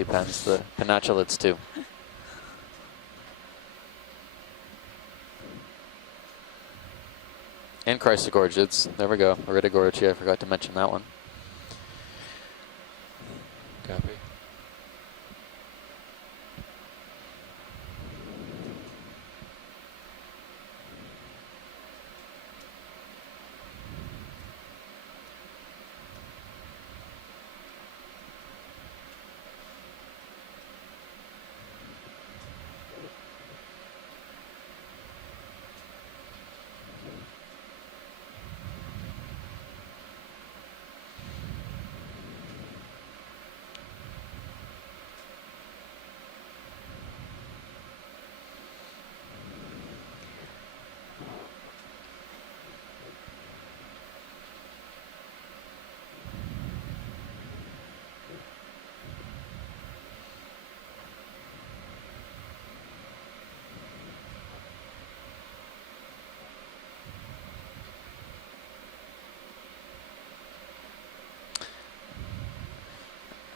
sea pens, the penacholids too. And chrysogorgids. There we go. Iridogorgia, I forgot to mention that one. Copy.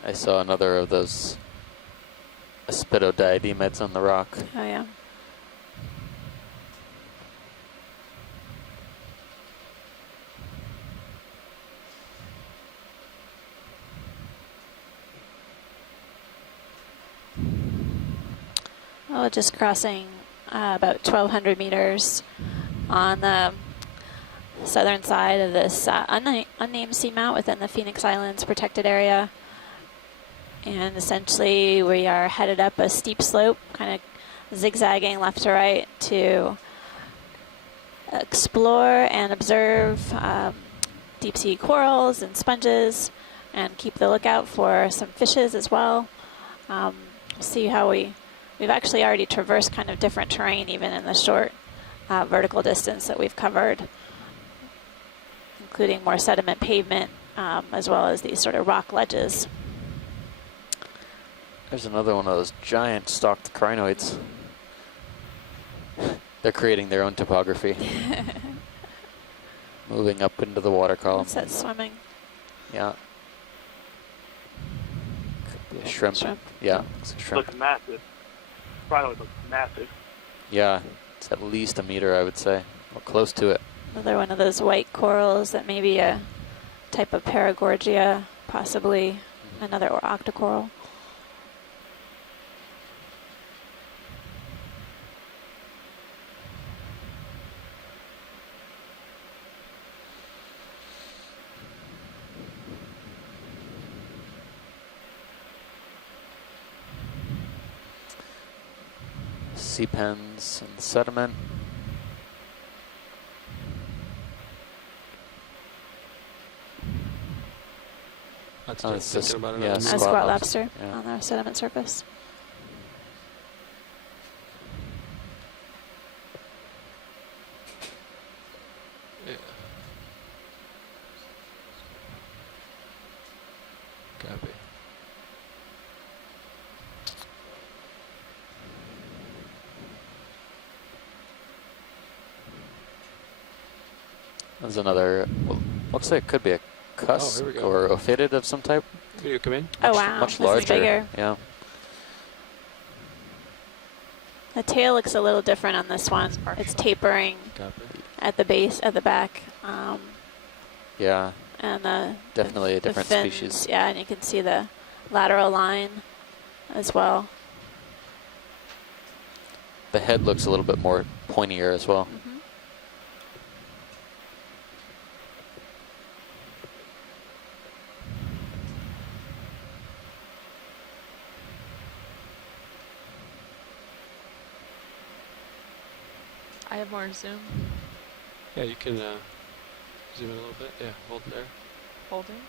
I saw another of those Aspidodiademids on the rock. Oh, yeah. Oh, just crossing about 1,200 meters on the southern side of this unnamed seamount within the Phoenix Islands protected area. And essentially we are headed up a steep slope, kind of zigzagging left to right to explore and observe deep sea corals and sponges and keep the lookout for some fishes as well. We'll see how we've actually already traversed kind of different terrain even in the short vertical distance that we've covered, including more sediment pavement as well as these sort of rock ledges. There's another one of those giant stalked crinoids. They're creating their own topography. Moving up into the water column. What's that swimming? Yeah. Could be a shrimp. Yeah, it's a shrimp. Looks massive. Crinoid looks massive. Yeah, it's at least a meter, I would say. Or close to it. Another one of those white corals that may be a type of Paragorgia, possibly another octocoral. Sea pens and sediment. That's Oh, it's thinking just, about it. yeah, A squat lobster yeah. on the sediment surface. Yeah. Copy. There's another, well, looks like it could be a cusk here we go. or ophidiid of some type. Can you come in? Oh wow, Much this larger. is bigger. Yeah. The tail looks a little different on this one. It's tapering Copy. at the base, at the back. Yeah, And the definitely a the different fins, species. yeah, and you can see the lateral line as well. The head looks a little bit more pointier as well. Mhm. I have more zoom. Yeah, you can zoom in a little bit. Yeah, hold there. Holding.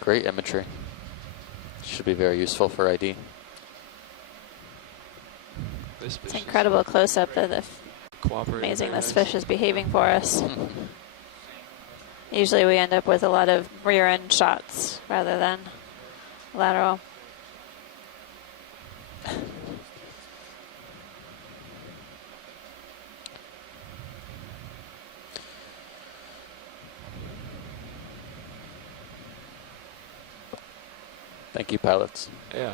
Great imagery. Should be very useful for ID. This fish It's is incredible close-up that cooperating amazing very this nice. fish is behaving for us. Usually we end up with a lot of rear end shots rather than lateral. Thank you, pilots. Yeah.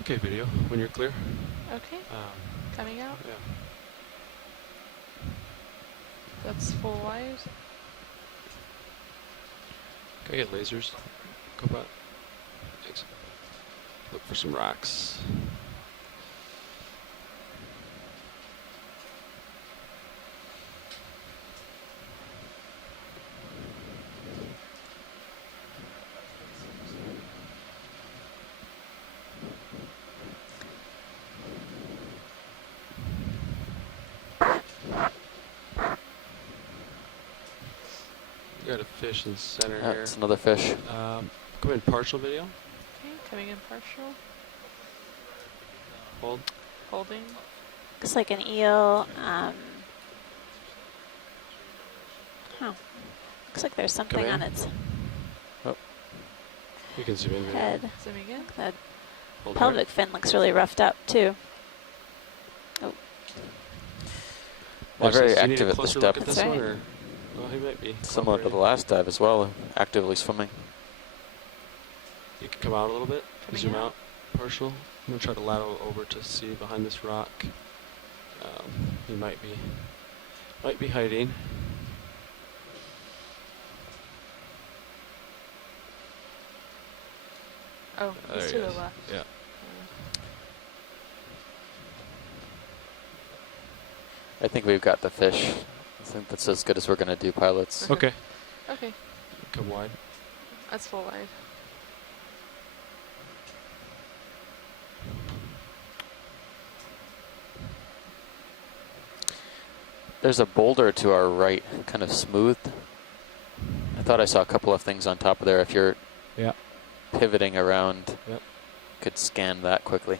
Okay, video, when you're clear. Okay, coming out. Yeah. That's full wide. Can I get lasers? Cobot. Thanks. Look for some rocks. Got a fish in the center here. That's another fish. Come in partial video. Okay, coming in partial. Hold. Holding. Looks like an eel. Looks like there's something in. on its You can zoom in. Video. head. Zooming in. The Hold pelvic fin looks really roughed up too. Oh, They're very You need active a at this closer look depth. at this That's one, right. or well, he might be. Similar to the cooperating. last dive as well, actively swimming. You can come out a little bit. Coming Zoom out. out. Partial. I'm gonna try to lateral over to see behind this rock. He might be hiding. Oh, There he's he to the is. left. Yeah. I think we've got the fish. I think that's as good as we're going to do, pilots. Okay. Okay, Come wide. that's full wide. There's a boulder to our right, kind of smooth. I thought I saw a couple of things on top of there. If you're Yeah. pivoting around, Yep. could scan that quickly.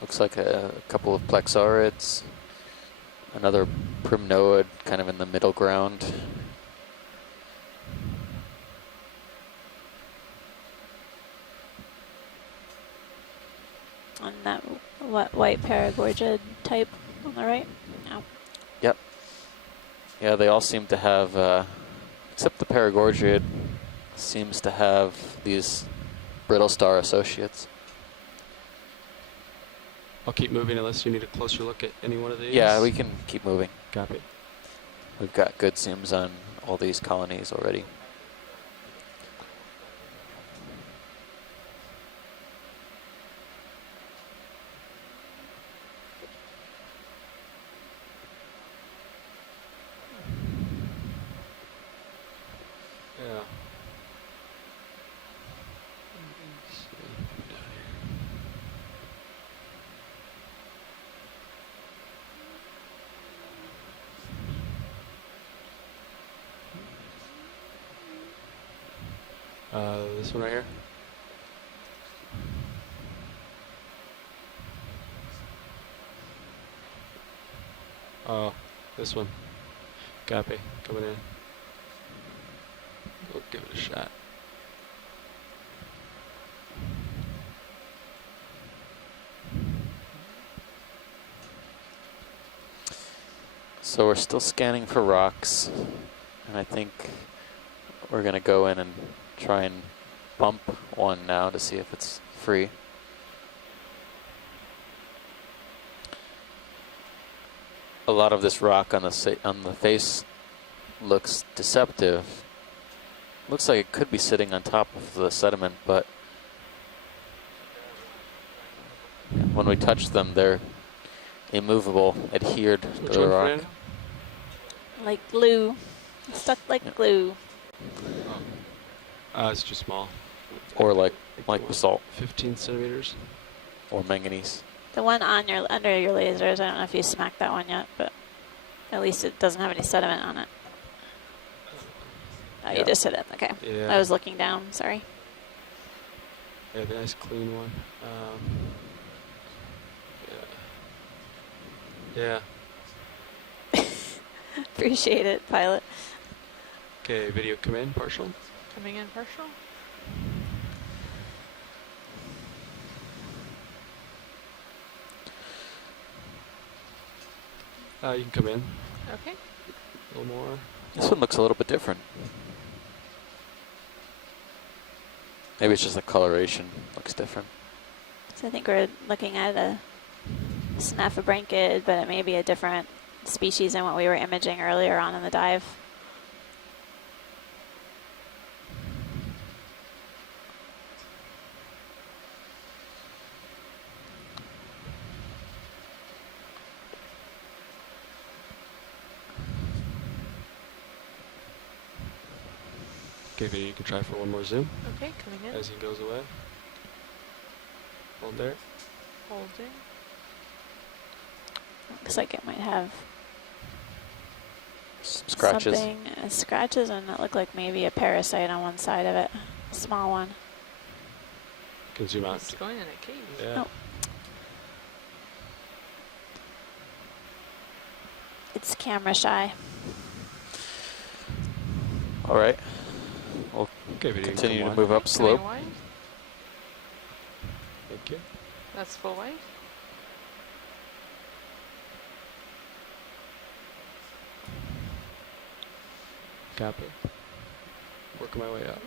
Looks like a couple of plexaurids, another primnoid kind of in the middle ground. On that white paragorgid type on the right. No. Yep. Yeah, they all seem to have, except the paragorgid seems to have these brittle star associates. I'll keep moving unless you need a closer look at any one of these. Yeah, we can keep moving. Copy. We've got good zooms on all these colonies already. Yeah. Let's see. Down here. This one right here. Oh, this one. Copy. Coming in. We'll give it a shot. So we're still scanning for rocks, and I think we're going to go in and try and bump one now to see if it's free. A lot of this rock on the face looks deceptive. Looks like it could be sitting on top of the sediment, but when we touch them, they're immovable, adhered to Which the one, rock. Fran? Like glue. Stuck like glue. It's too small. Or like basalt 15 centimeters. or manganese. The one on your under your lasers, I don't know if you smacked that one yet, but at least it doesn't have any sediment on it. Oh, Yeah. you just hit it. Okay. Yeah. I was looking down. Sorry. Yeah, the nice clean one. Yeah. Yeah. Appreciate it, pilot. Okay, video come in, partial. Coming in partial. You can come in Okay. a little more. This one looks a little bit different. Maybe it's just the coloration looks different. So I think we're looking at a snaphobranchid, but it may be a different species than what we were imaging earlier on in the dive. Okay, video, you can try for one more zoom Okay, coming in. as he goes away. Hold there. Holding. Looks like it might have Some scratches. something, scratches, and it looked like maybe a parasite on one side of it, a small one. Can zoom out. It's going in a cave. Yeah. Oh. It's camera shy. All right. We'll Okay, video. you can continue come to wide. move up Coming slope. wide. Thank you. That's full wide. Copy. Working my way up.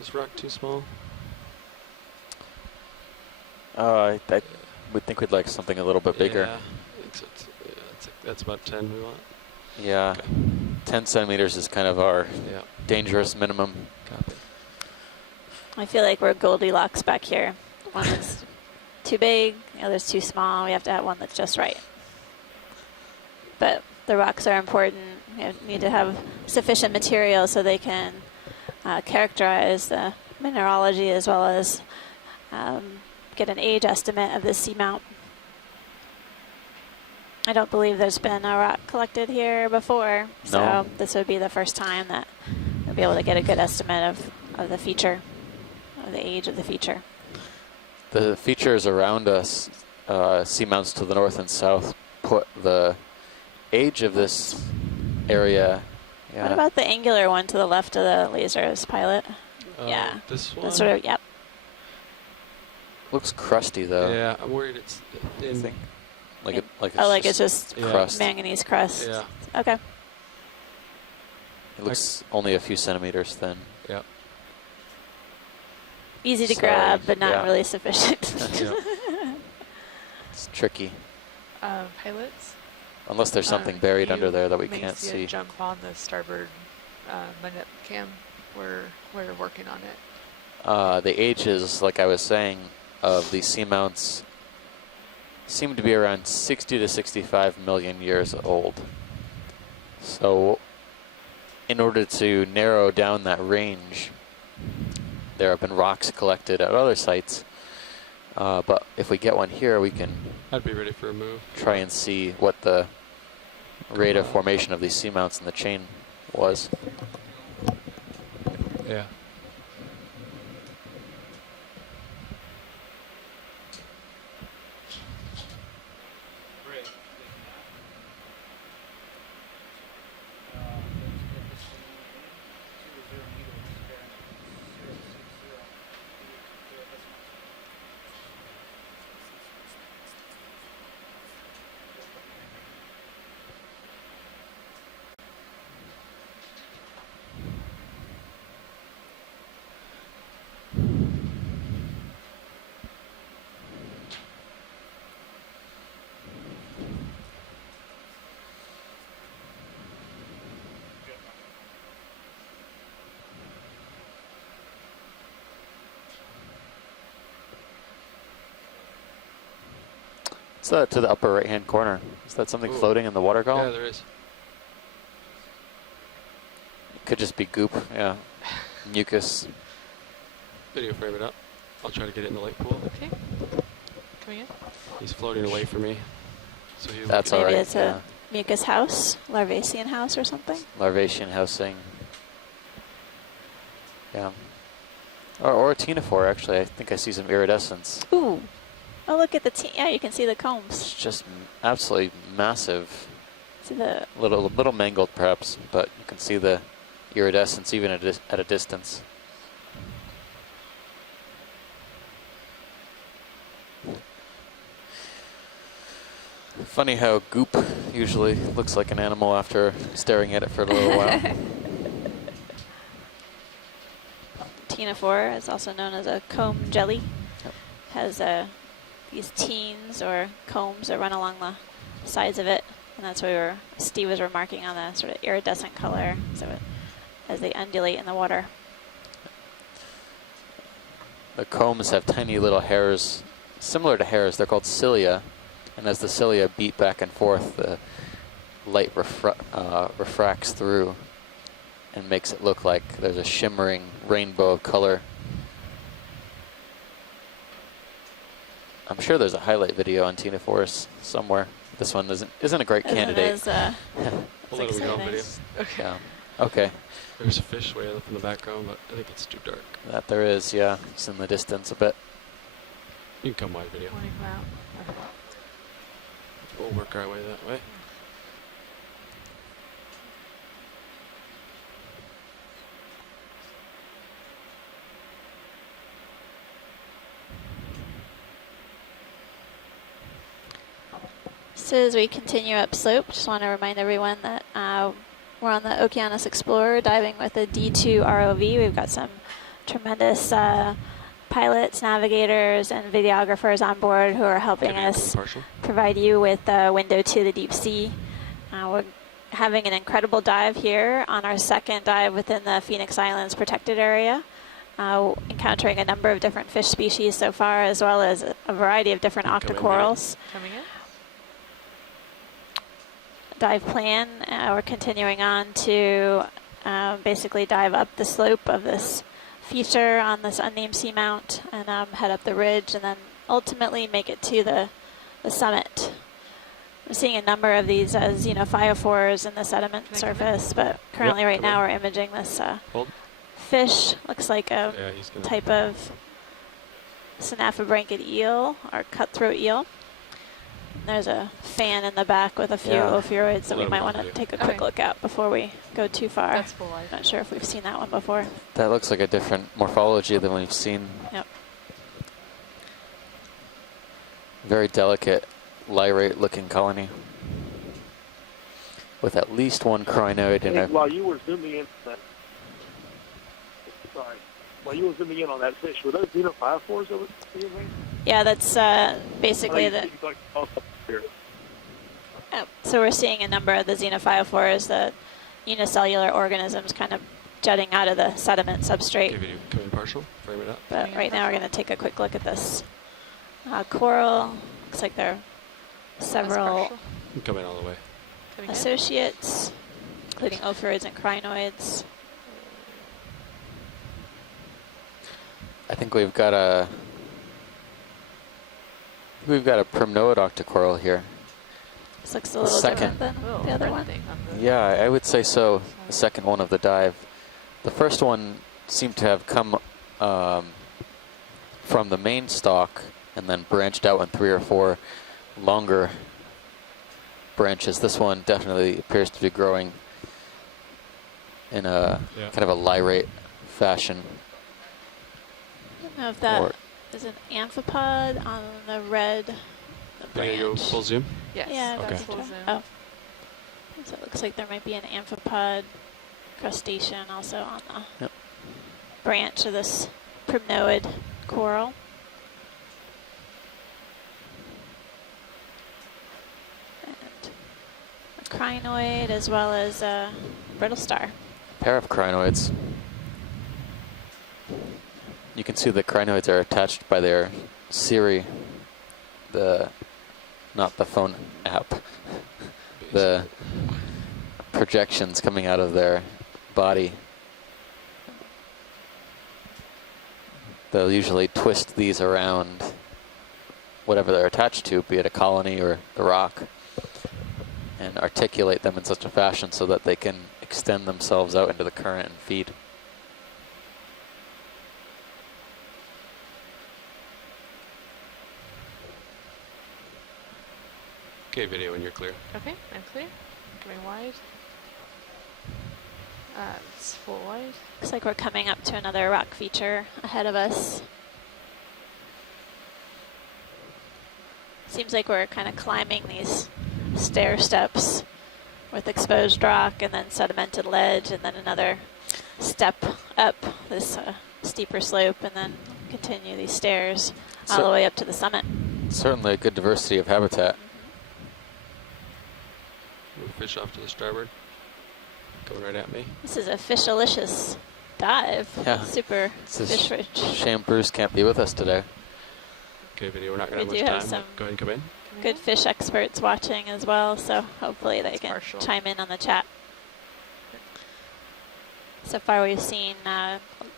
Is rock too small? I would think we'd like something a little bit bigger. Yeah, that's about 10 we want. Yeah. Okay. 10 centimeters is kind of our Yeah, dangerous minimum. copy. I feel like we're Goldilocks back here. One is too big, the other's too small. We have to have one that's just right. But the rocks are important. You need to have sufficient material so they can characterize the mineralogy as well as get an age estimate of the seamount. I don't believe there's been a rock collected here before, so No. this would be the first time that we'll be able to get a good estimate of the feature, of the age of the feature. The features around us, seamounts to the north and south, put the age of this area. Yeah. What about the angular one to the left of the lasers, pilot? Yeah. This one? That's sort of, yep. Looks crusty though. Yeah, I'm worried it's I in. think. Like it, like Oh, like just it's just Yeah. crust. manganese crust. Yeah, Okay. It looks only a few centimeters thin. yeah. Easy to Sorry, grab, but not yeah. really sufficient. Yeah. It's tricky. Pilots. Unless there's something you buried under there that we may can't see. see. A jump on the starboard manip cam. We're working on it. The ages, like I was saying, of these seamounts seem to be around 60 to 65 million years old. So in order to narrow down that range, there have been rocks collected at other sites. But if we get one here, we can I'd be ready for a move. try and see what the rate of formation of these seamounts in the chain was. Yeah. What's that to the upper right-hand corner? Is that something Ooh. floating in the water column? Yeah, there is. It could just be goop, yeah. Mucus. Video frame it up. I'll try to get it in the lake pool. Okay. Coming in. He's floating away from me. So he'll That's get- all Maybe right, it's yeah. a mucus house, larvacean house or something. Larvation housing. Yeah. Or a ctenophore, actually. I think I see some iridescence. Ooh. Oh, look at the yeah, you can see the combs. It's just absolutely massive. See the Little mangled, perhaps, but you can see the iridescence even at a distance. Funny how goop usually looks like an animal after staring at it for a little while. ctenophore is also known as a comb jelly. Yep. Has these teens or combs that run along the sides of it, and that's what Steve was remarking on the sort of iridescent color, so as they undulate in the water. The combs have tiny little hairs, similar to hairs. They're called cilia, and as the cilia beat back and forth, the light refracts through and makes it look like there's a shimmering rainbow of color. I'm sure there's a highlight video on ctenophores somewhere. This one isn't a great candidate. Isn't as, We'll let him go on exciting. video. Okay. Yeah. Okay. There's a fish way up in the background, but I think it's too dark. That there is, yeah. It's in the distance a bit. You can come wide video. Want to come out? Okay. We'll work our way that way. So as we continue upslope, just want to remind everyone that we're on the Okeanos Explorer diving with a D2 ROV. We've got some tremendous pilots, navigators, and videographers on board who are helping Give you a us partial. provide you with a window to the deep sea. We're having an incredible dive here on our second dive within the Phoenix Islands protected area. Encountering a number of different fish species so far, as well as a variety of different Come in, octocorals. Coming in. Dive plan, we're continuing on to basically dive up the slope of this feature on this unnamed seamount and head up the ridge and then ultimately make it to the summit. We're seeing a number of these xenophytophores in the sediment Can I come in? surface, but currently right come now in. we're imaging this Hold. fish. Looks like a Yeah, he's gonna. type of synaphobranchid eel or cutthroat eel. There's a fan in the back with a few Yeah. ophiuroids that We'll we let might him want go to do. take a quick Okay. look at before we go too far. That's full life. Not sure if we've seen that one before. That looks like a different morphology than we've seen. Yep. Very delicate, lyrate looking colony. With at least one crinoid in Hey, it. while you were zooming in, while you were zooming in on that fish, were those xenophytophores over here? Yeah, that's basically the. Oh, so we're seeing a number of the xenophytophores, the unicellular organisms kind of jutting out of the sediment substrate. Give you come in partial. Frame it up. But right now we're going to take a quick look at this coral. Looks like there are That's several partial. You can come in all the way. Coming in. associates, including ophiuroids and crinoids. I think we've got a primnoid octocoral here. This looks a little Second. different than Oh, the other red one. thing on the- Yeah, I would say so. The second one of the dive. The first one seemed to have come from the main stalk and then branched out in 3 or 4 longer branches. This one definitely appears to be growing in a Yeah. kind of a lyrate fashion. I don't know if that Or- is an amphipod on the red There you go. branch. Full zoom. Yes. Yeah, Okay. that's Full true. zoom. Oh. So it looks like there might be an amphipod crustacean also on the Yep. branch of this primnoid coral. And a crinoid as well as a brittle star. Pair of crinoids. You can see the crinoids are attached by their cirri. The not the phone app. The projections coming out of their body. They'll usually twist these around whatever they're attached to, be it a colony or the rock, and articulate them in such a fashion so that they can extend themselves out into the current and feed. Okay, video when you're clear. Okay, I'm clear. Coming wide. It's full wide. Looks like we're coming up to another rock feature ahead of us. Seems like we're kind of climbing these stair steps with exposed rock and then sedimented ledge and then another step up this steeper slope and then continue these stairs all the way up to the summit. Certainly a good diversity of habitat. Move fish off to the starboard. Going right at me. This is a fishalicious dive. Yeah. Super It's a fish rich. shame Bruce can't be with us today. Okay, video, we're not going We to do have have much time. some Go ahead and come in. Good fish experts watching as well, so hopefully they It's can partial. chime in on the chat. So far we've seen,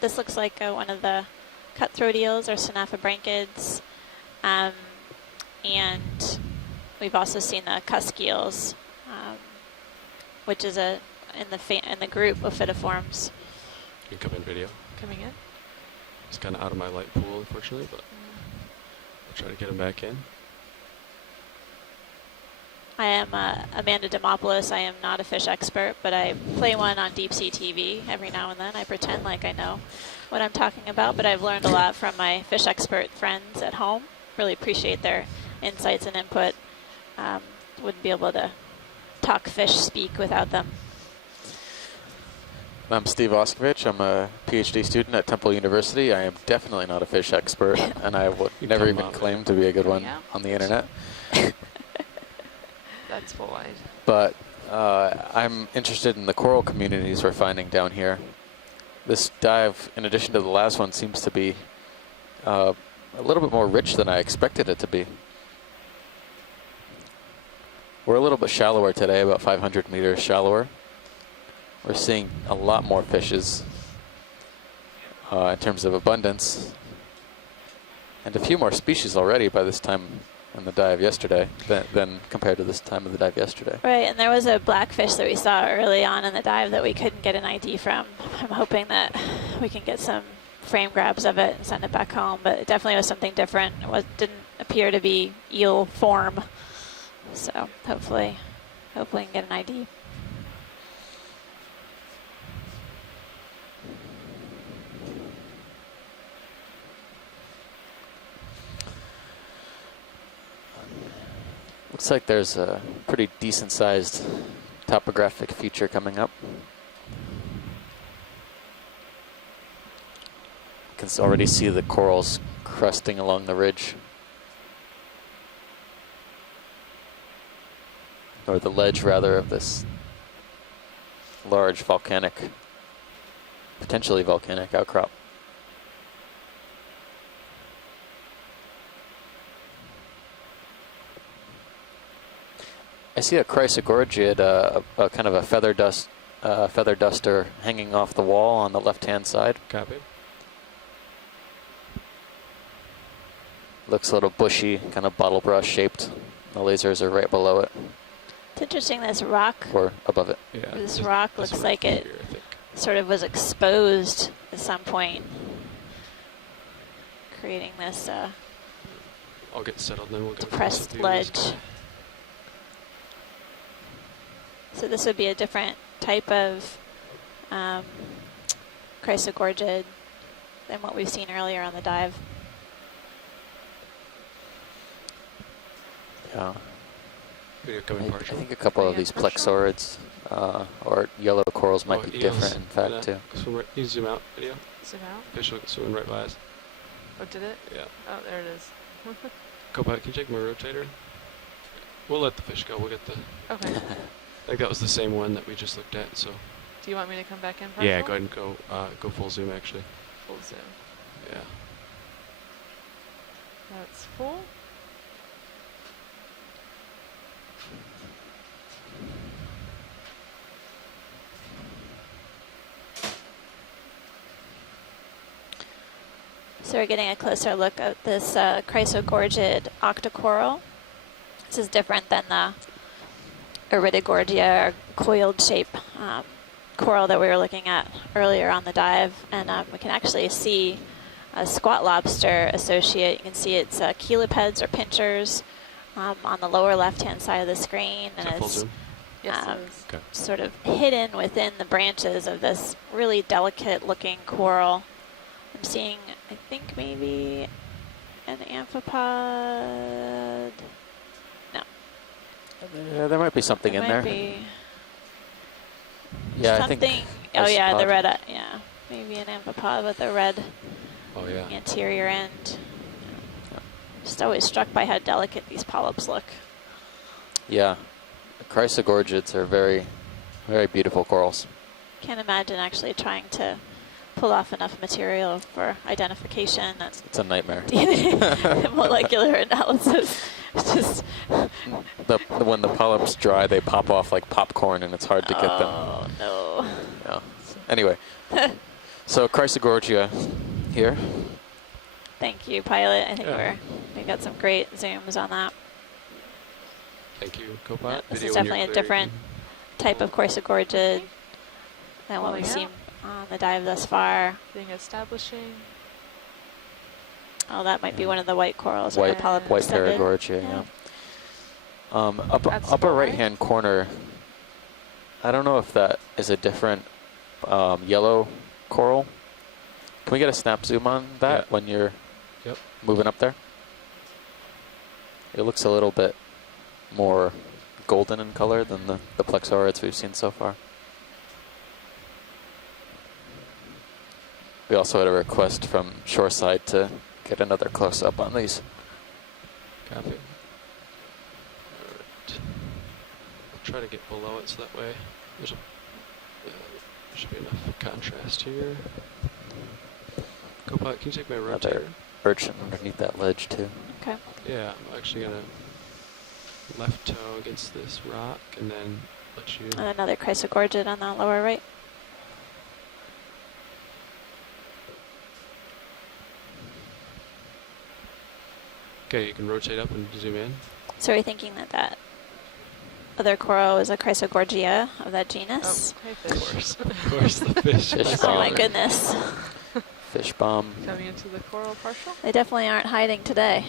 this looks like one of the cutthroat eels or Synaphobranchids, and we've also seen the cusk eels, which is in the group of phytoforms. You can come in, video. Coming in. It's kind of out of my light pool, unfortunately, but I'll try to get him back in. I am Amanda Demopoulos. I am not a fish expert, but I play one on Deep Sea TV every now and then. I pretend like I know what I'm talking about, but I've learned a lot from my fish expert friends at home. Really appreciate their insights and input. Wouldn't be able to talk fish speak without them. I'm Steve Oskovich. I'm a PhD student at Temple University. I am definitely not a fish expert, and I would You never come even up. claim to be a good one Yeah. on the internet. That's full wide. But I'm interested in the coral communities we're finding down here. This dive, in addition to the last one, seems to be a little bit more rich than I expected it to be. We're a little bit shallower today, about 500 meters shallower. We're seeing a lot more fishes in terms of abundance, and a few more species already by this time in the dive yesterday than compared to this time of the dive yesterday. Right, and there was a blackfish that we saw early on in the dive that we couldn't get an ID from. I'm hoping that we can get some frame grabs of it and send it back home, but it definitely was something different. It didn't appear to be eel form, so hopefully we can get an ID. Looks like there's a pretty decent sized topographic feature coming up. You can already see the corals crusting along the ridge. Or the ledge, rather, of this large volcanic, potentially volcanic outcrop. I see a chrysogorgid, a kind of a feather duster hanging off the wall on the left-hand side. Copy. Looks a little bushy, kind of bottle brush shaped. The lasers are right below it, It's interesting, this rock, or above it. Yeah. this rock That's looks what I like it figure, I think. sort of was exposed at some point, creating this I'll get settled, then we'll go depressed view of this ledge. guy. So this would be a different type of chrysogorgid than what we've seen earlier on the dive. Yeah. Video I, coming I partial. think a couple of Yeah, these partial. plexaurids or yellow corals might Oh, be eels. different, in fact, Yeah. too. Swim right, you zoom out, video. Zoom out. Fish will swim right by us. Oh, did it? Yeah. Oh, there it is. Go back. Can you take my rotator? We'll let the fish go. We'll get the. Okay. I think that was the same one that we just looked at. So. Do you want me to come back in partial? Yeah. Go ahead and go full zoom actually. Full zoom. Yeah. That's full. So we're getting a closer look at this chrysogorgid octocoral. This is different than the iridogorgia or coiled shape coral that we were looking at earlier on the dive. And we can actually see a squat lobster associate. You can see its chelipeds or pinchers on the lower left-hand side of the screen. And Full it's zoom? Yes, it is. Okay. sort of hidden within the branches of this really delicate-looking coral. I'm seeing, I think, maybe an amphipod. No. Yeah, there might be something There in might there. be Yeah, something. I think. Oh yeah, the isopod. red. Yeah, maybe an amphipod with a red Oh yeah. anterior end. Just always struck by how delicate these polyps look. Yeah, chrysogorgids are very, very beautiful corals. Can't imagine actually trying to pull off enough material for identification and It's a nightmare. DNA molecular analysis. It's just When the polyps dry, they pop off like popcorn, and it's hard to get them. oh no. Yeah. Anyway, so chrysogorgia here. Thank you, pilot. I think Yeah. we got some great zooms on that. Thank you, co-pilot. This Video is when you're definitely a clear, you different can- type of chrysogorgid than what Pulling we've out. seen on the dive thus far. Being establishing. Oh, that might be one of the white corals. White, polyp white extended. paragorgia, Yeah. yeah. That's Upper why. right-hand corner. I don't know if that is a different yellow coral. Can we get a snap zoom on that Yeah. when you're Yep. moving up there? It looks a little bit more golden in color than the plexaurids we've seen so far. We also had a request from Shoreside to get another close-up on these. Copy. Alright. I'll try to get below it so that way there's a should be enough contrast here. Co-pilot, can you take my Another rotator? urchin underneath that ledge too. Okay. Yeah, I'm actually gonna left toe against this rock and then let you. And another chrysogorgid on the lower right. Okay, you can rotate up and zoom in. So we're thinking that that other coral is a chrysogorgia of that genus. Oh, hey, Of fish. course, of course, the fish. Fish Oh my bomb. goodness. Fish bomb. Coming into the coral partial. They definitely aren't hiding today.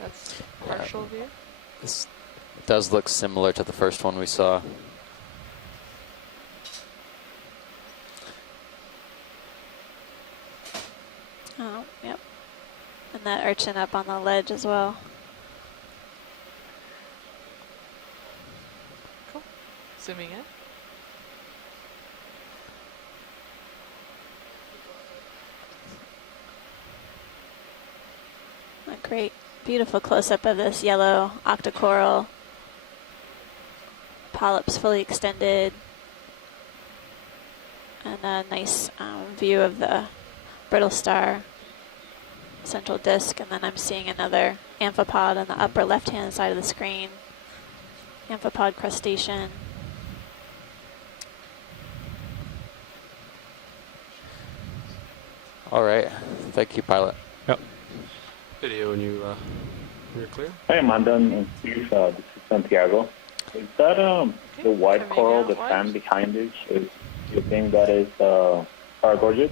That's partial view. This does look similar to the first one we saw. Oh, yep. And that urchin up on the ledge as well. Cool. Zooming in. A great, beautiful close-up of this yellow octocoral. Polyps fully extended. And a nice view of the brittle star central disc. And then I'm seeing another amphipod on the upper left-hand side of the screen. Amphipod crustacean. All right. Thank you, pilot. Yep. Video when you're clear. Hey, Amanda and Steve, this is Santiago. Is that the white coming coral, out the white. fan behind it? Do you think that is paragorgid?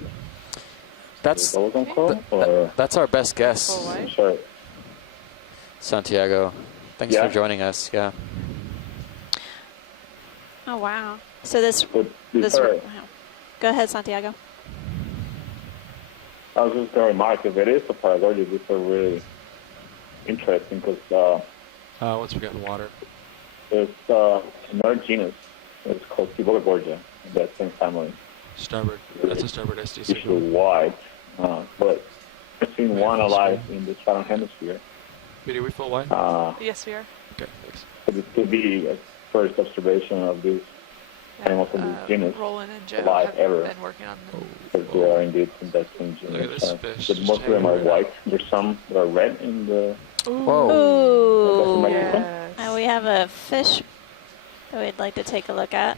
That's Golden coral? Or that's our best Full guess, white. sorry. Santiago. Thanks Yeah. for joining us. Yeah. Oh, wow. So this, But this, sorry, wow. Go ahead, Santiago. I was just going to remark, if it is a paragorgid, these are really interesting because Once we got in water. there's another genus. It's called Gorgia in that same family. Starboard. That's a starboard SD Usually signal. white, but I've seen one full alive screen. in the southern hemisphere. Video, we full wide? Yes, we are. Okay, thanks. So this could be a first observation of this animals of this genus Roland and Joe alive have ever. been working on them. because they are indeed in that same Look at genus. this fish But just most of them are hanging around. white. There's some that are red in the Whoa. Ooh. Yes. We have a fish that we'd like to take a look at.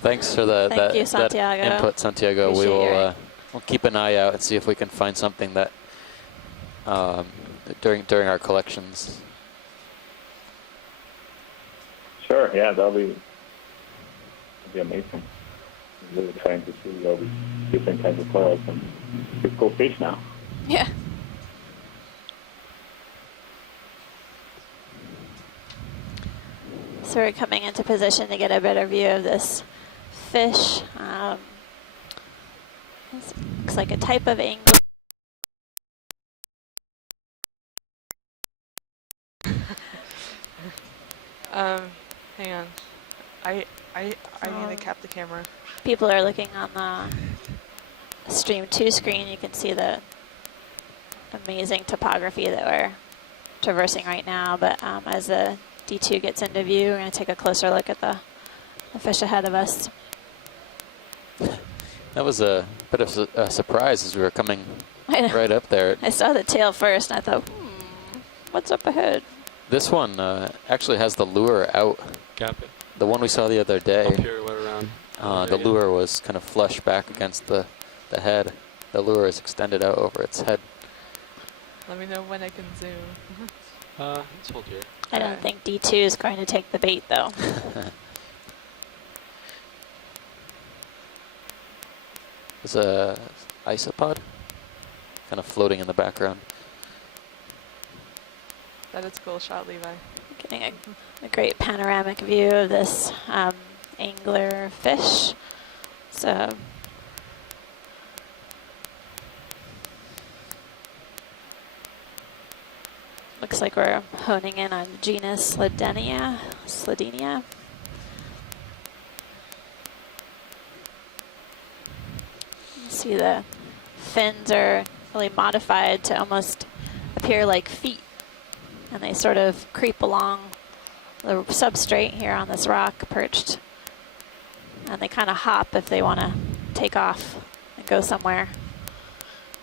Thanks for Thank you, that Santiago. input, Santiago. We Appreciate your- will we'll keep an eye out and see if we can find something that during our collections. Sure, yeah, that'll be amazing. Really trying to see all these different kinds of corals and these cool fish now. Yeah. So we're coming into position to get a better view of this fish. This looks like a type of angler. Hang on. I need to cap the camera. People are looking on the Stream 2 screen. You can see the amazing topography that we're traversing right now. But as the D2 gets into view, we're going to take a closer look at the fish ahead of us. That was a bit of a surprise as we were coming right up there. I saw the tail first, and I thought, what's up ahead? This one actually has the lure out. Gap it. The one we saw the other Up day, here, what around? the lure was kind of flush back against the head. The lure is extended out over its head. Let me know when I can zoom. Let's hold here. I don't think D2 is going to take the bait, though. There's a isopod kind of floating in the background. That is a cool shot, Levi. Getting a great panoramic view of this angler fish. So looks like we're honing in on genus Slidenia. See the fins are really modified to almost appear like feet, and they sort of creep along the substrate here on this rock, perched, and they kind of hop if they want to take off and go somewhere.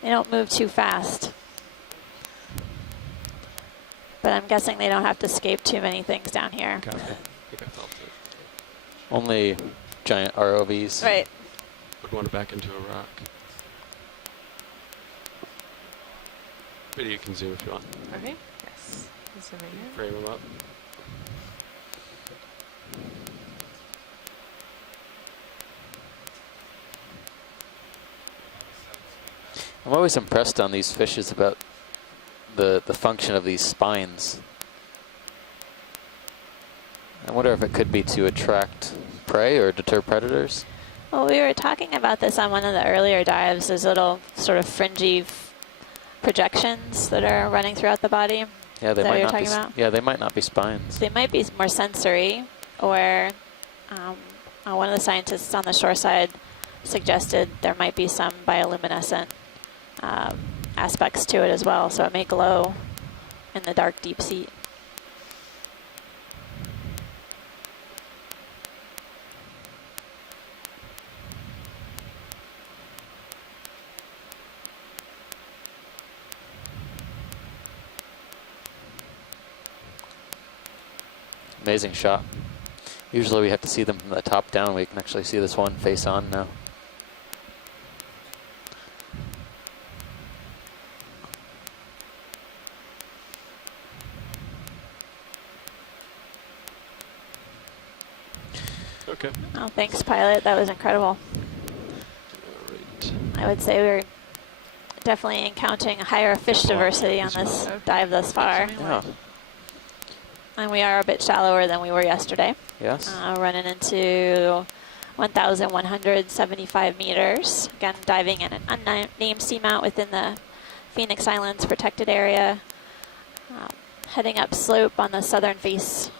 They don't move too fast, but I'm guessing they don't have to escape too many things down here. Copy. I think I felt it. Only giant ROVs. Right. Would want to back into a rock. Maybe you can zoom if you want. Okay. Yes. Zooming in. Frame them up. I'm always impressed on these fishes about the function of these spines. I wonder if it could be to attract prey or deter predators. Well, we were talking about this on one of the earlier dives. There's little sort of fringy projections that are running throughout the body. Yeah, they Is that what might you're not be. talking about? Yeah, they might not be spines. They might be more sensory, or one of the scientists on the shore side suggested there might be some bioluminescent aspects to it as well, so it may glow in the dark deep sea. Amazing shot. Usually we have to see them from the top down. We can actually see this one face on now. Okay. Oh, thanks, pilot. That was incredible. Alright. I would say we're definitely encountering a higher fish diversity on this dive thus far. Yeah. And we are a bit shallower than we were yesterday. Yes. Running into 1,175 meters. Again, diving in an unnamed seamount within the Phoenix Islands protected area. Heading up slope on the southern face.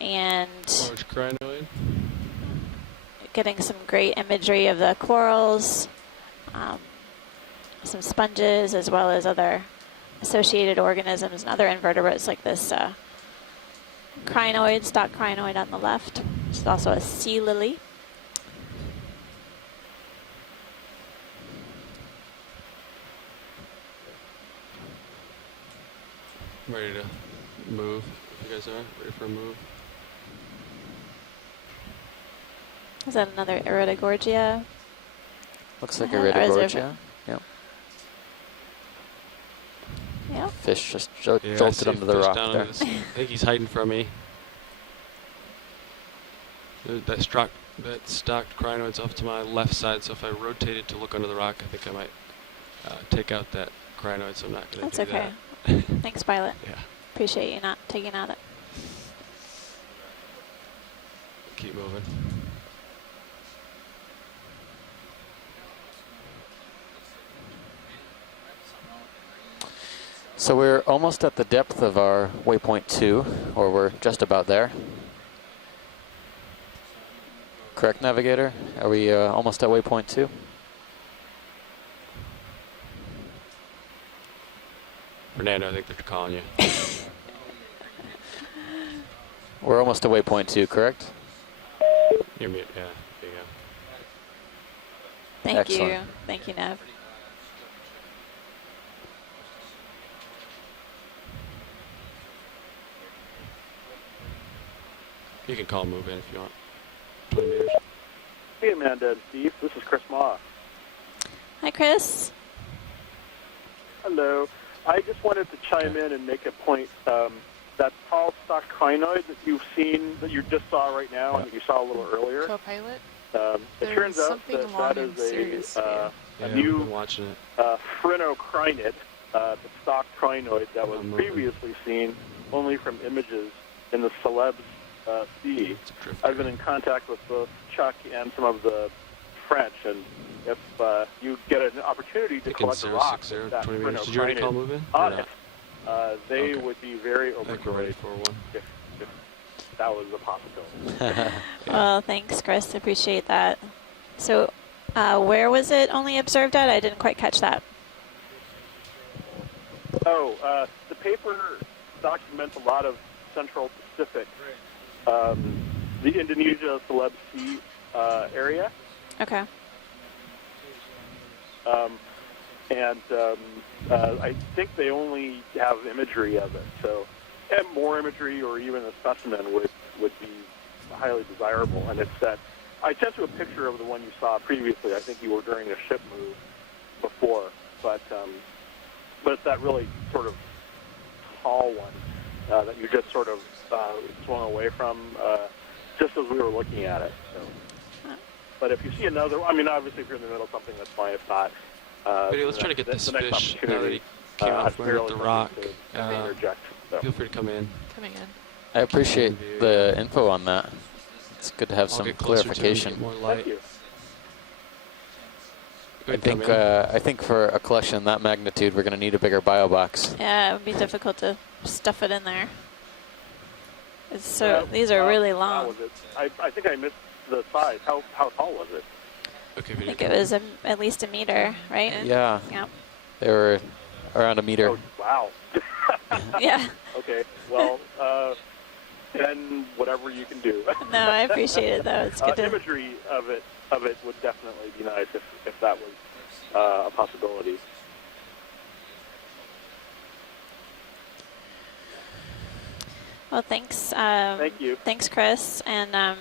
And Large crinoid. getting some great imagery of the corals, some sponges, as well as other associated organisms and other invertebrates like this crinoid, stalk crinoid on the left. There's also a sea lily. I'm ready to move. If you guys are ready for a move. Is that another Iridogorgia? Looks like a Or is there- Iridogorgia. Yep. Yeah. Fish just Yeah, I jolted see a under the fish rock down there. under this. I think he's hiding from me. That stocked crinoid's off to my left side, so if I rotated to look under the rock, I think I might take out that crinoid, so I'm not going to That's do okay. that. Thanks, Pilot. Yeah, Appreciate you not taking out it. keep moving. So we're almost at the depth of our waypoint 2, or we're just about there. Correct, navigator? Are we almost at waypoint 2? Fernando, I think they're calling you. We're almost at waypoint 2, correct? You're mute. Yeah, there you go. Thank you. Excellent. Thank you, Nev. You can call move in if you want. 20 meters. Hey, Amanda and Steve. This is Chris Ma. Hi, Chris. Hello. I just wanted to chime in and make a point. That tall stock crinoid that you've seen, that you just saw right now, and that you saw a little earlier, Co-pilot. it There's turns out something that long that and is serious a Yeah, we've new been watching it. phrenocrinid, the stock crinoid that was moving. previously seen only from images in the Celebs Sea. It's a drifter. I've been in contact with both Chuck and some of the French, and if you get an opportunity to Taking collect a rock 060, with that 20 meters. Did you already call move in? on Or it, not? they Okay. would be very I think we're ready overjoyed for one. if that was a possibility. Well, thanks, Chris. Appreciate that. So, where was it only observed at? I didn't quite catch that. Oh, the paper documents a lot of Central Pacific, the Indonesia Celeb Sea area. Okay. I think they only have imagery of it. So, and more imagery or even a specimen would be highly desirable. And it's that I sent you a picture of the one you saw previously. I think you were during a ship move before, but it's that really sort of tall one that you just sort of swung away from just as we were looking at it. So. But if you see another, I mean, obviously if you're in the middle of something, that's fine. If not, But let's try to get the this next fish now that opportunity, he came off I'd where barely the something rock. to interject. So. Feel free to come in. Coming in. I appreciate the info on that. It's good to have I'll some get closer to him, clarification. get more light. Thank you. Go I ahead and think come in. I think for a collection that magnitude, we're going to need a bigger bio box. Yeah, it would be difficult to stuff it in there. It's so Yeah, these are really How long. was it? I think I missed the size. How tall was it? Okay, I video. think it was at least a meter, right? Yeah, Yeah. they were around a meter. Oh, wow. Yeah. Okay. Well, then whatever you can do. No, I appreciate it though. It's good to. Imagery of it would definitely be nice if that was a possibility. Well, thanks. Thank you. Thanks, Chris, and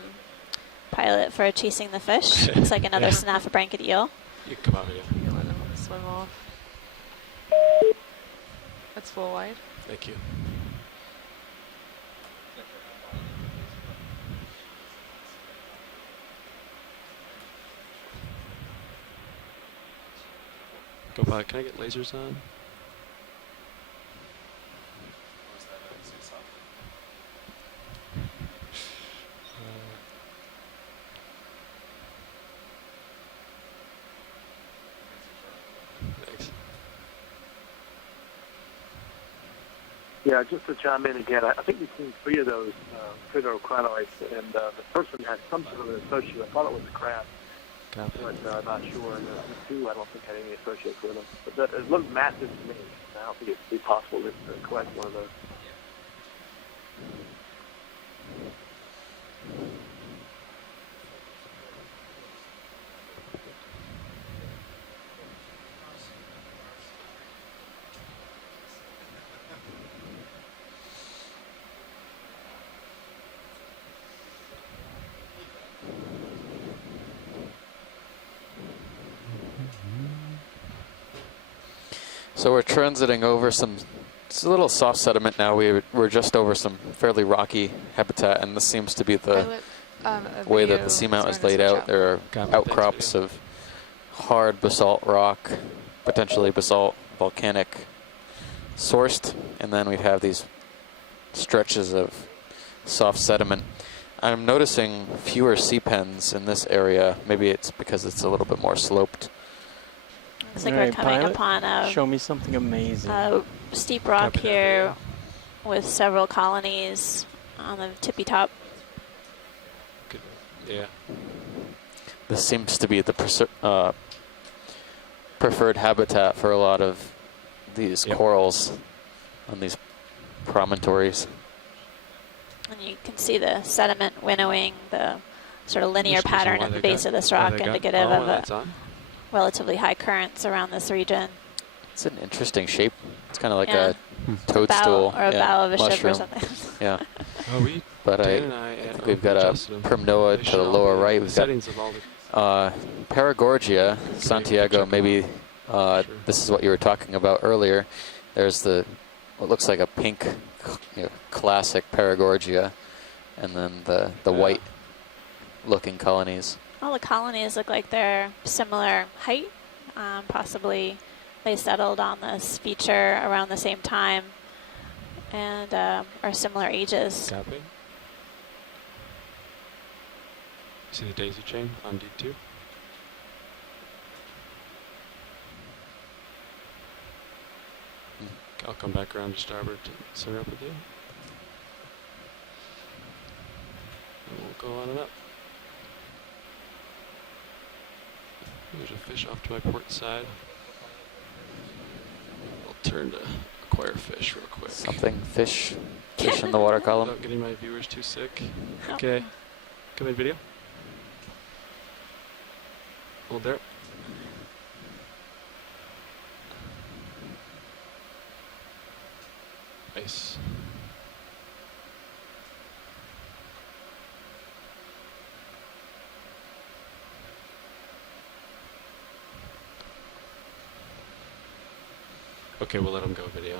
Pilot for chasing the fish. Looks like another Yeah. Snaffabranchid eel. You can come out here. You let him swim off. That's full wide. Thank you. Go by. Can I get lasers on? Thanks. Yeah, just to chime in again, I think we've seen 3 of those pseudocrinoids, and the first one had some sort of an associate. I thought it was a crab, Copy. but I'm not sure. And the 2, I don't think had any associates with them. But it looked massive to me. I don't think it'd be possible to collect one of those. So we're transiting over it's a little soft sediment now. We're just over some fairly rocky habitat, and this seems to be the way that the seamount is laid out. There are outcrops of hard basalt rock, potentially basalt volcanic sourced, and then we have these stretches of soft sediment. I'm noticing fewer sea pens in this area. Maybe it's because it's a little bit more sloped. Looks like we're coming upon show me something amazing. a steep rock here with several colonies on the tippy top. Good. Yeah. This seems to be the preferred habitat for a lot of these corals on these promontories. And you can see the sediment winnowing, the sort of linear pattern at the base of this rock, indicative of a relatively high currents around this region. It's an interesting shape. It's kind of like a toadstool or a bow of a ship or mushroom. something. Yeah. But I think we've got a primnoid to the lower right. We've got Paragorgia, Santiago. Maybe this is what you were talking about earlier. There's what looks like a pink, classic Paragorgia, and then the white-looking colonies. All the colonies look like they're similar height. Possibly they settled on this feature around the same time and are similar ages. Copy. See the daisy chain on D2? I'll come back around to starboard to center up with you. And we'll go on and up. There's a fish off to my port side. I'll turn to acquire fish real quick. Fish in the water column. Without getting my viewers too sick. Okay. Come in, video. Hold there. Nice. Okay, we'll let him go video.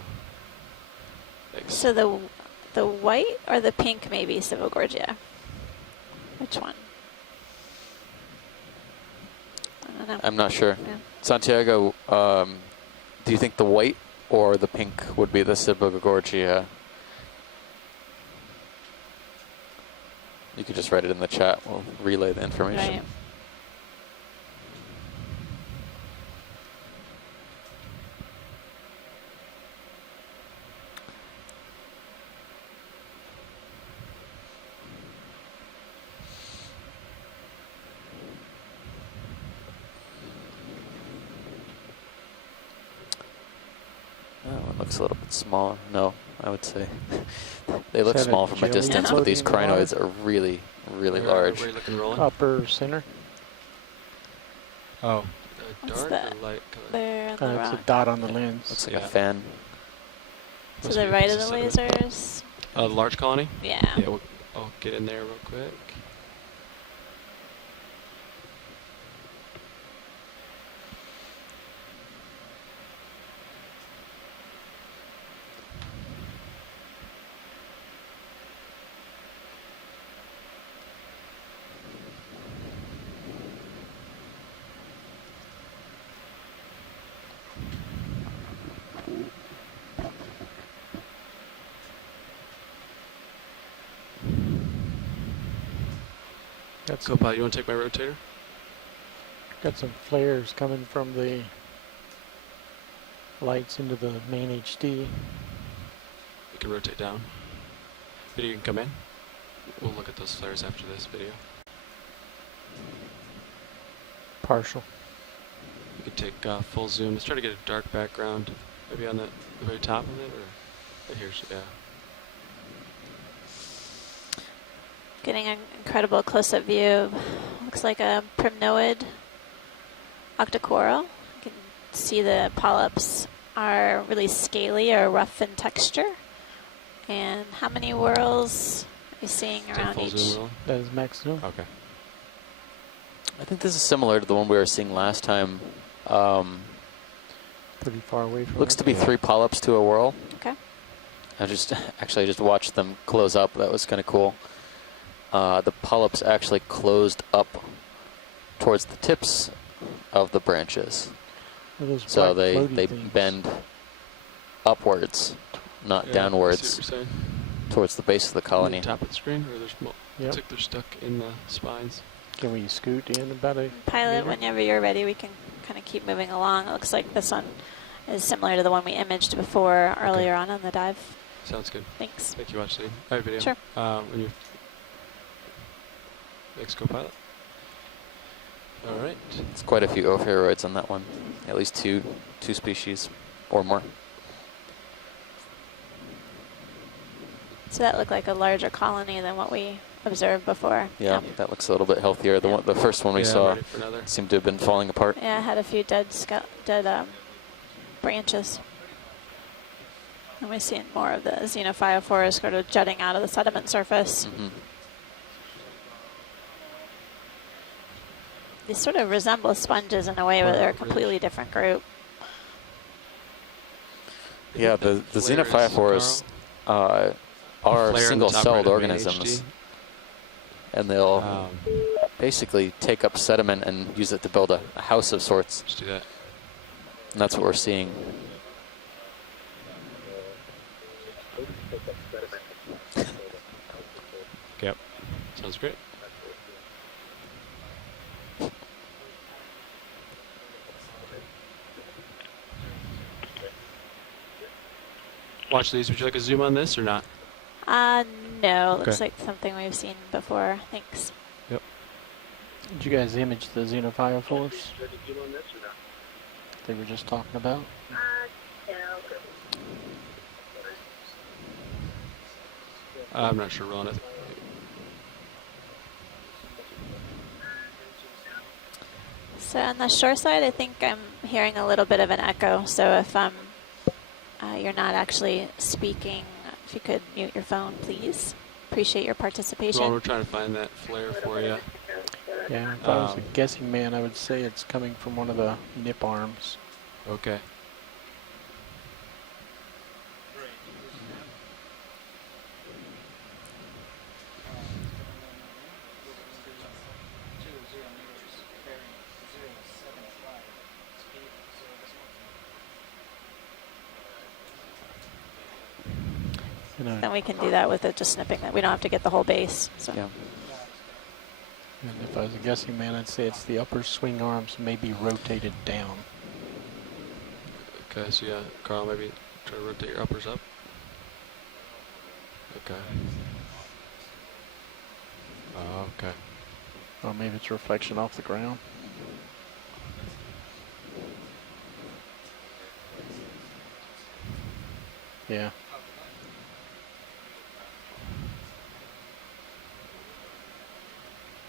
Thanks. So the white or the pink maybe Civogorgia? Which one? I don't know. I'm not sure. Yeah. Santiago, do you think the white or the pink would be the Civogorgia? You could just write it in the chat. We'll relay the information. Right. That one looks a little bit smaller. No, I would say they look Is that small a from a jelly distance, but these floating in the crinoids are really, really large. Where are you looking rolling? Upper center. Oh. What's Dark that? or light color? There on the It's a rock. dot on the lens. Looks like Yeah. a fan. To Must the be a right piece of the sediment. lasers. Large colony? Yeah. Yeah, I'll get in there real quick. Go, Pat. You want to take my rotator? Got some flares coming from the lights into the main HD. You can rotate down. Video, you can come in. We'll look at those flares after this video. Partial. You can take full zoom. Let's try to get a dark background. Maybe on the very top of it, or right here. Yeah. Getting an incredible close-up view. Looks like a primnoid octocoral. You can see the polyps are really scaly or rough in texture. And how many whorls are you seeing Take around full each? zoom rolling. That is max zoom. Okay. I think this is similar to the one we were seeing last time. Pretty far away from Looks it. to be 3 polyps to a whorl. Okay. I just actually just watched them close up. That was kind of cool. The polyps actually closed up towards the tips of the branches. Are those So black floaty they things? bend upwards, not Yeah, I see downwards, what you're saying. towards the base of the On colony. the top of the screen, or there's Yep. looks like they're stuck in the spines. Can we scoot in about a Pilot, meter? whenever you're ready, we can kind of keep moving along. It looks like this one is similar to the one we imaged before earlier on the dive. Sounds good. Thanks. Thank you, Watch Steve. All right, video. Sure. When you next co-pilot. All right. It's quite a few ophiuroids on that one. At least two species or more. So that looked like a larger colony than what we observed before. Yeah, that looks a little bit healthier. The first one we Yeah, I'm saw ready for another. seemed to have been falling apart. Yeah, it had a few dead branches. And we're seeing more of the xenophyophora sort of jutting out of the sediment surface. Hmm. They sort of resemble sponges in a way, but they're a Really? completely different group. Yeah, the Flares, xenophyophores are Flare in the top single-celled right of organisms, AHD. and they'll basically take up sediment and use it to build a house of sorts. Let's do that. And that's what we're seeing. Yep. Sounds great. Watch these. Would you like a zoom on this or not? No, looks Okay. like something we've seen before. Thanks. Did you guys image the xenophyophores they were just talking about? I'm not sure, Ron. So on the shore side, I think I'm hearing a little bit of an echo. So if you're not actually speaking, if you could mute your phone, please. Appreciate your participation. Ron, we're trying to find that flare for you. Yeah, if I was a guessing man, I would say it's coming from one of the nip arms. Okay. Then we can do that with it, just snipping that. We don't have to get the whole base. So. Yeah. And if I was a guessing man, I'd say it's the upper swing arms may be rotated down. Okay, so yeah, Carl, maybe try to rotate your uppers up. Okay. Okay. Or maybe it's reflection off the ground. Yeah.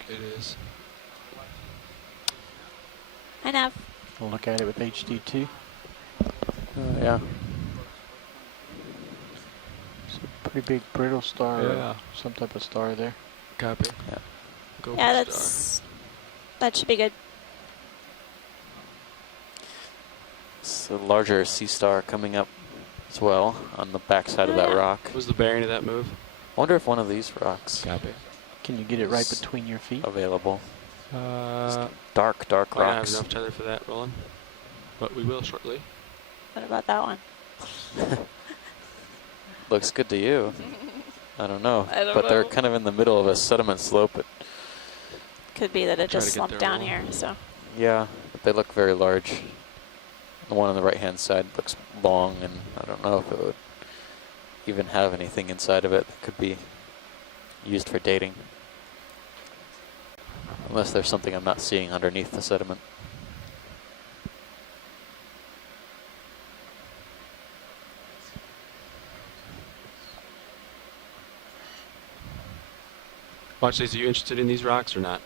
It is. Hi, Nav. We'll look at it with HD2. Yeah. It's a pretty big brittle star. Yeah. Or some type of star there. Copy. Yeah. Go Yeah, for star. that should be good. It's a larger sea star coming up as well on the backside of that Yeah. rock. What was the bearing of that move? I wonder if one of these rocks Copy. Can you get it right It's between your feet? available. I Dark don't have rocks. enough tether for that, Roland. But we will shortly. What about that one? Looks good to you. I don't know. I don't but they're know. kind of in the middle of a sediment slope. But Could be that it Try just to get slumped there, down Roland. here. So yeah, but they look very large. The one on the right-hand side looks long, and I don't know if it would even have anything inside of it that could be used for dating. Unless there's something I'm not seeing underneath the sediment. Watch these. Are you interested in these rocks or not?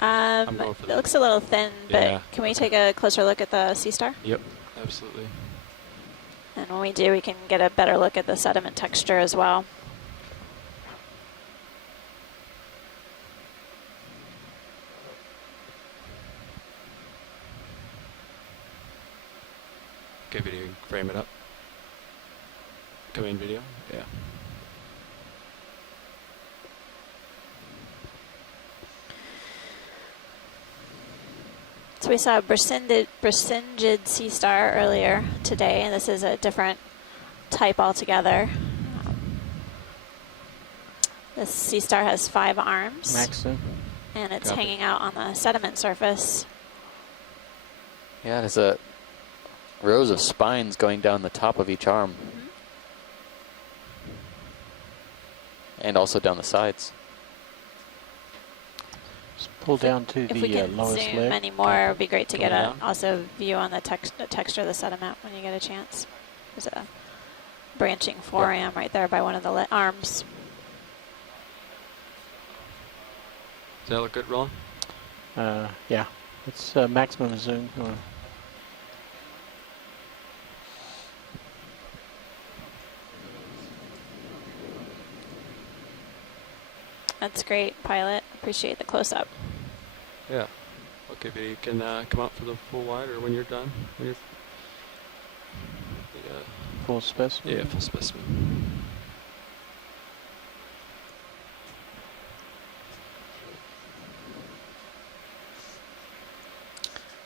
going for it that. looks a little thin, but Yeah. can we take a closer look at the sea star? Yep. Absolutely. And when we do, we can get a better look at the sediment texture as well. Okay, video, frame it up. Come in, video. Yeah. So we saw a Brisingid sea star earlier today, and this is a different type altogether. This sea star has 5 arms, Maxim. and it's Copy. hanging out on the sediment surface. Yeah, there's a rows of spines going down the top of each arm. And also down the sides. Just pull down to If we the can lowest zoom leg. any more, it would be great to get Coming a down. also view on the texture of the sediment when you get a chance. There's a branching forearm right there by one of the arms. Does that look good, Roland? Yeah. It's maximum zoom. That's great, pilot. Appreciate the close-up. Yeah. Okay, video, you can come out for the full wide, or when you're done. When you're Full specimen. yeah, full specimen.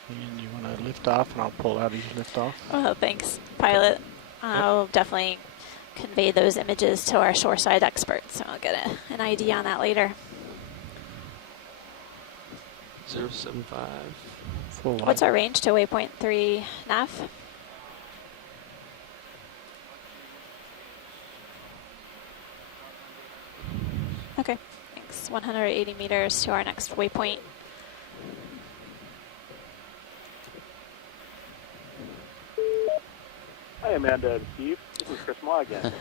And you want to lift off, and I'll pull out as you lift off. Oh, thanks, pilot. I'll definitely convey those images to our shoreside experts, so I'll get an ID on that later. 075. Full wide. What's our range to waypoint 3 nav? Okay, thanks. 180 meters to our next waypoint. Hi, Amanda and Steve. This is Chris Ma again.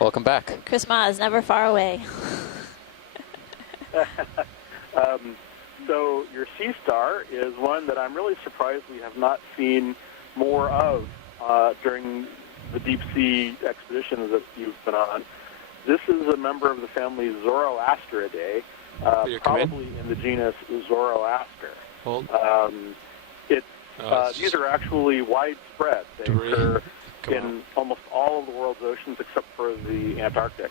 Welcome back. Chris Ma is never far away. So your sea star is one that I'm really surprised we have not seen more of during the deep sea expeditions that you've been on. This is a member of the family Zoroastridae, probably in the genus Zoroaster. Hold. These are actually widespread. They Debris. occur Come in on. almost all of the world's oceans except for the Antarctic.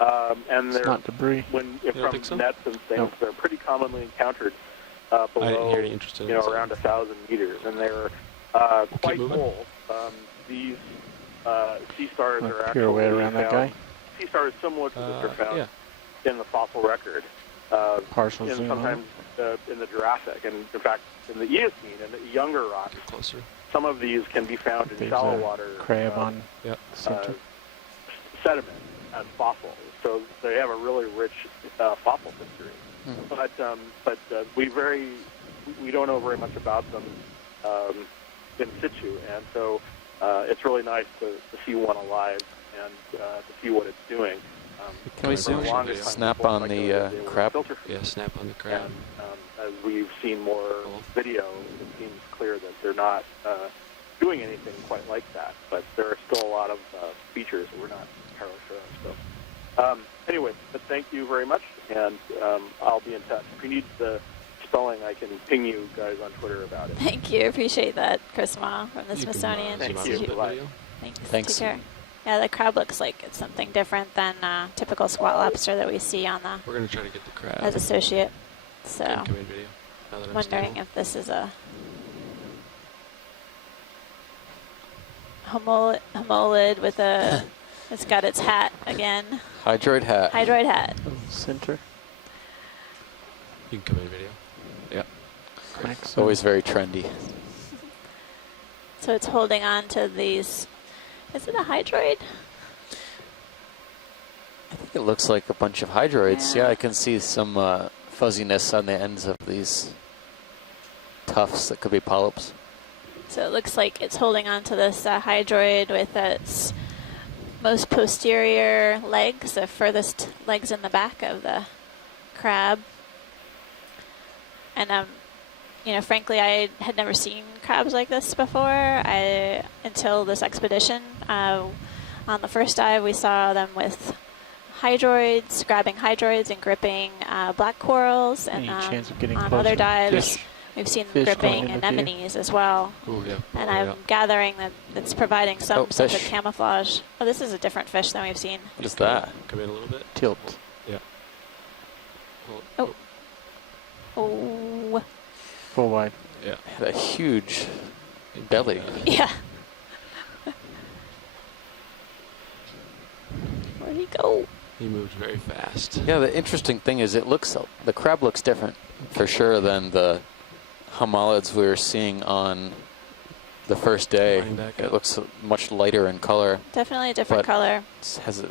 And It's they're not debris. if don't from think so? nets and things, Nope. they're pretty commonly encountered I didn't below, hear any interest in it. so- around 1,000 meters, and they're quite moving. old. These sea stars Like are actually pirouette around that found- guy. Sea stars similar to this are found yeah. in the fossil record, Partial and zoom on. sometimes in the Jurassic, and in fact in the Eocene, in the younger rocks. Get closer. Some of these can be found in There's shallow a water crab on Yep. center. sediment as fossils, so they have a really rich fossil history. But we don't know very much about them in situ, and so it's really nice to see one alive and to see what it's doing. Can we for zoom the longest time, snap people on the speculated they were crab? filter feed. Yeah, snap on the crab. And as we've seen more Cool. video, it seems clear that they're not doing anything quite like that. But there are still a lot of features that we're not entirely sure of. So, anyway, but thank you very much, and I'll be in touch. If you need the spelling, I can ping you guys on Twitter about it. Thank you. Appreciate that, Chris Ma from the You can, Smithsonian Thank zoom out you. a bit, Bye. video. Thanks. Take care. Yeah, the crab looks like it's something different than typical squat lobster that we see on the We're going to try to get the crab. as associate. So Come in, video. Now that I'm wondering stable. if this is a homolid with a. It's got its hat again. Hydroid hat. Hydroid hat. Center. You can come in, video. Yeah. Maxim. Always very trendy. So it's holding on to these. Is it a hydroid? I think it looks like a bunch of hydroids. Yeah. Yeah, I can see some fuzziness on the ends of these tufts that could be polyps. So it looks like it's holding on to this hydroid with its most posterior legs, the furthest legs in the back of the crab. And frankly, I had never seen crabs like this before until this expedition. On the first dive, we saw them with grabbing hydroids and gripping black corals. And Any chance of getting on closer? other dives, Yes. We've seen Fish gripping coming into view. anemones as well. Ooh, yeah. And oh, I'm yeah. gathering that it's providing some Oh, sense of fish. camouflage. Oh, this is a different fish than we've seen. What is Come in- that? Come in a little bit. Tilt. Yeah. Hold- Oh. Oh, Full wide. Yeah. Had a huge belly. yeah. Where'd he go? He moved very fast. Yeah, the interesting thing is the crab looks different for sure than the homolids we were seeing on the first day. Running back It up. looks much lighter in color. Definitely a different But- color. It has a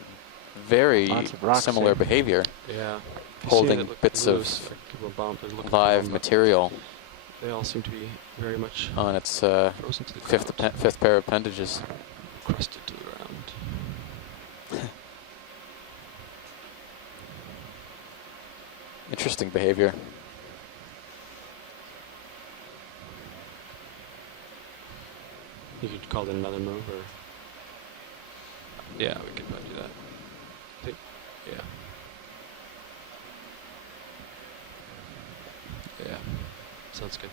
very Lots of rocks similar here. behavior, Yeah. You see holding it look bits loose, of like people bump and look live at them, material but They all seem to be very much on its frozen to the ground, fifth pair of appendages. crusted to the ground. Interesting behavior. You could call it another move, or yeah, we could probably do that. I think, yeah, yeah, sounds good.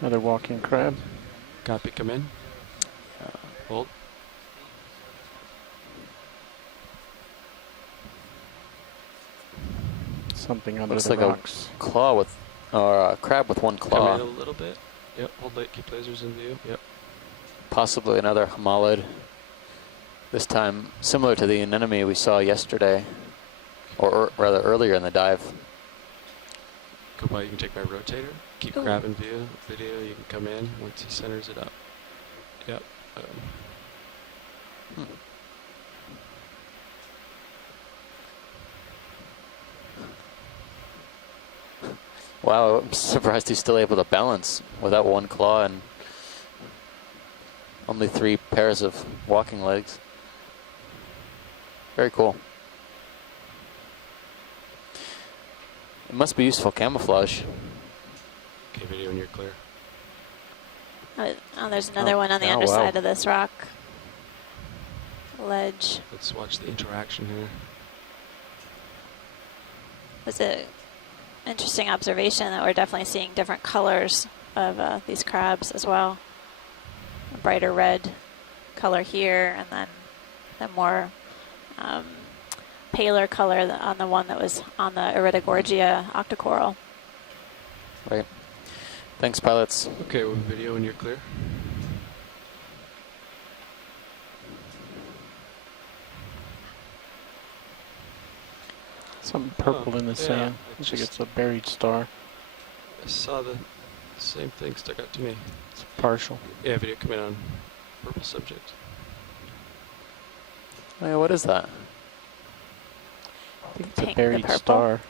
Another walking crab. Copy, come in. Hold. Something under Looks the like a rocks. claw with, or a crab with one Come claw. in a little bit. Yep. Hold late. Keep lasers in view. Yep. Possibly another homalid. This time similar to the anemone we saw yesterday, or rather earlier in the dive. Go by. You can take my rotator. Keep Ooh. crab in view. Video. You can come in once he centers it up. Yep. Wow, I'm surprised he's still able to balance without one claw and only 3 pairs of walking legs. Very cool. It must be useful camouflage. Okay, video when you're clear. Oh, there's another Oh, one on the oh, underside wow. of this rock ledge. Let's watch the interaction here. It's an interesting observation that we're definitely seeing different colors of these crabs as well. A brighter red color here, and then the more paler color on the one that was on the Iridogorgia octocoral. Right. Thanks, pilots. Okay, we'll video when you're clear. Something purple in the yeah, sand. it Looks like just- it's a buried star. I saw the same thing stuck out to me. It's partial. Yeah, video come in on purple subject. Hey, what is that? I think it's Pink, a the buried purple? star.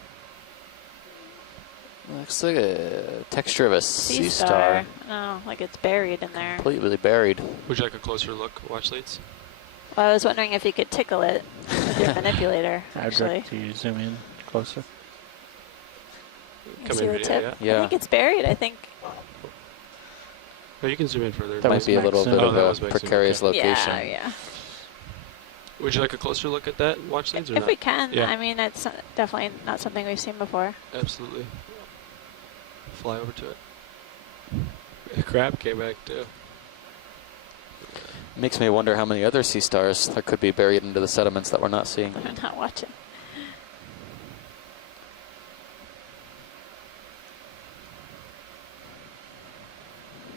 Looks like a texture of a sea Star. star. Oh, like it's buried in there. Completely buried. Would you like a closer look, watch leads? Well, I was wondering if you could tickle it with your manipulator, I'd actually. like to zoom in closer. You Come see in the video, tip? yeah? I think it's buried. I think. Oh, you can zoom in further. That Might was be a little Maxim. bit Oh, of that a was Maxim, precarious okay. location. Yeah, yeah. Would you like a closer look at that watch leads or If not? we can. Yeah. I mean, it's definitely not something we've seen before. Absolutely. Fly over to it. A crab came back too. Makes me wonder how many other sea stars there could be buried into the sediments that we're not seeing. I'm not watching.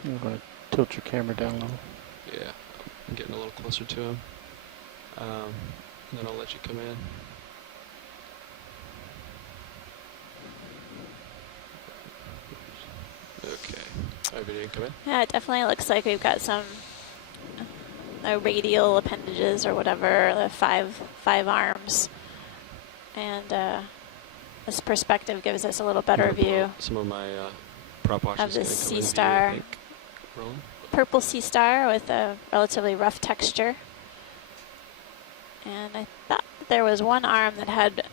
I'm going to tilt your camera down a little. Yeah, I'm getting a little closer to him. And then I'll let you come in. Okay. All right, video, come in. Yeah, it definitely looks like we've got some radial appendages or whatever, the five arms. And this perspective gives us a little better I'm gonna view. pull some of my prop watches. Of this gonna come sea in view, I star. think. Rolling. Purple sea star with a relatively rough texture. And I thought there was one arm that had